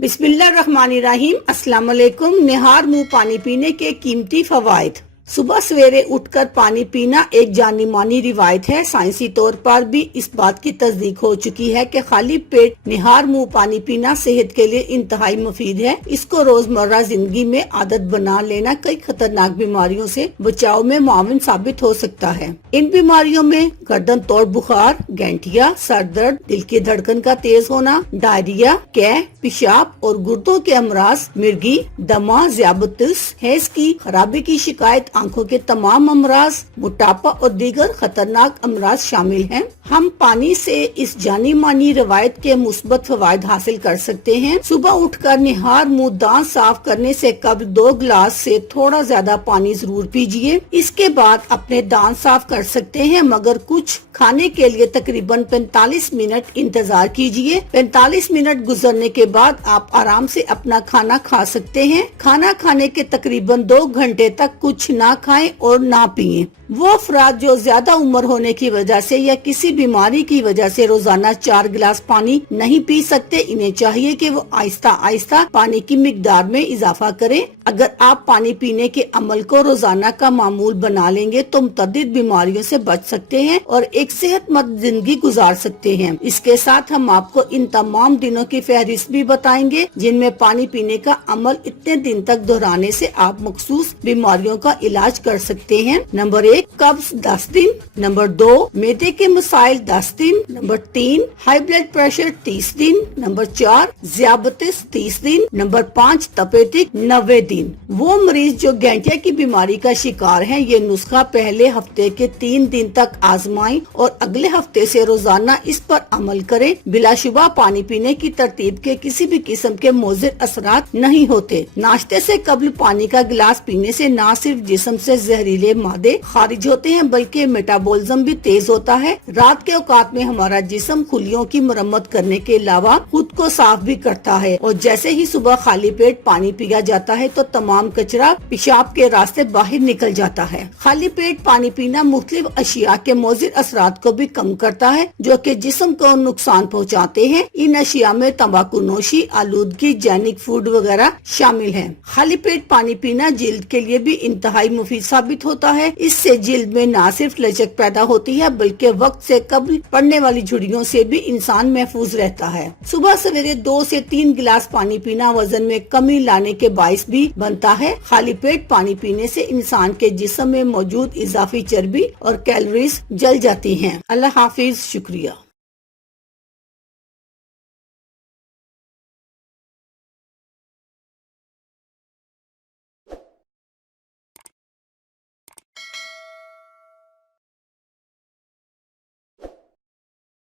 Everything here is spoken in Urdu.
بسم اللہ الرحمن الرحیم۔ السلام علیکم۔ نہار منہ پانی پینے کے قیمتی فوائد۔ صبح سویرے اٹھ کر پانی پینا ایک جانی مانی روایت ہے۔ سائنسی طور پر بھی اس بات کی تصدیق ہو چکی ہے کہ خالی پیٹ نہار منہ پانی پینا صحت کے لیے انتہائی مفید ہے۔ اس کو روزمرہ زندگی میں عادت بنا لینا کئی خطرناک بیماریوں سے بچاؤ میں معاون ثابت ہو سکتا ہے۔ ان بیماریوں میں گردن توڑ بخار، گینٹیا، سر درد، دل کی دھڑکن کا تیز ہونا، ڈائریا، قے، پیشاب اور گردوں کے امراض، مرگی، دمہ، ذیابیطس، حیض کی خرابی کی شکایت، آنکھوں کے تمام امراض، موٹاپا اور دیگر خطرناک امراض شامل ہیں۔ ہم پانی سے اس جانی مانی روایت کے مثبت فوائد حاصل کر سکتے ہیں۔ صبح اٹھ کر نہار منہ دانت صاف کرنے سے قبل 2 گلاس سے تھوڑا زیادہ پانی ضرور پیجیے۔ اس کے بعد اپنے دانت صاف کر سکتے ہیں، مگر کچھ کھانے کے لیے تقریباً 45 منٹ انتظار کیجیے۔ 45 منٹ گزرنے کے بعد آپ آرام سے اپنا کھانا کھا سکتے ہیں۔ کھانا کھانے کے تقریباً 2 گھنٹے تک کچھ نہ کھائیں اور نہ پیئیں۔ وہ افراد جو زیادہ عمر ہونے کی وجہ سے یا کسی بیماری کی وجہ سے روزانہ 4 گلاس پانی نہیں پی سکتے، انہیں چاہیے کہ وہ آہستہ آہستہ پانی کی مقدار میں اضافہ کریں۔ اگر آپ پانی پینے کے عمل کو روزانہ کا معمول بنا لیں گے تو متعدد بیماریوں سے بچ سکتے ہیں اور ایک صحت مند زندگی گزار سکتے ہیں۔ اس کے ساتھ ہم آپ کو ان تمام دنوں کی فہرست بھی بتائیں گے جن میں پانی پینے کا عمل اتنے دن تک دہرانے سے آپ مخصوص بیماریوں کا علاج کر سکتے ہیں۔ نمبر 1، قبض 10 دن۔ نمبر 2، معدے کے مسائل 10 دن۔ نمبر 3، ہائی بلڈ پریشر 30 دن۔ نمبر 4، ذیابیطس 30 دن۔ نمبر 5، تپیٹک 90 دن۔ وہ مریض جو گینٹیا کی بیماری کا شکار ہیں، یہ نسخہ پہلے ہفتے کے 3 دن تک آزمائیں اور اگلے ہفتے سے روزانہ اس پر عمل کریں۔ بلا شبہ پانی پینے کی ترتیب کے کسی بھی قسم کے مضر اثرات نہیں ہوتے۔ ناشتے سے قبل پانی کا گلاس پینے سے نہ صرف جسم سے زہریلے مادے خارج ہوتے ہیں بلکہ میٹابولزم بھی تیز ہوتا ہے۔ رات کے اوقات میں ہمارا جسم خلیوں کی مرمت کرنے کے علاوہ خود کو صاف بھی کرتا ہے، اور جیسے ہی صبح خالی پیٹ پانی پیا جاتا ہے تو تمام کچرا پیشاب کے راستے باہر نکل جاتا ہے۔ خالی پیٹ پانی پینا مختلف اشیاء کے مضر اثرات کو بھی کم کرتا ہے جو کہ جسم کو نقصان پہنچاتے ہیں۔ ان اشیاء میں تمباکو نوشی، آلودگی، جینک فوڈ وغیرہ شامل ہیں۔ خالی پیٹ پانی پینا جلد کے لیے بھی انتہائی مفید ثابت ہوتا ہے۔ اس سے جلد میں نہ صرف لچک پیدا ہوتی ہے بلکہ وقت سے قبل پڑنے والی جھڑیوں سے بھی انسان محفوظ رہتا ہے۔ صبح سویرے 2 سے 3 گلاس پانی پینا وزن میں کمی لانے کے باعث بھی بنتا ہے۔ خالی پیٹ پانی پینے سے انسان کے جسم میں موجود اضافی چربی اور کیلوریز جل جاتی ہیں۔ اللہ حافظ، شکریہ۔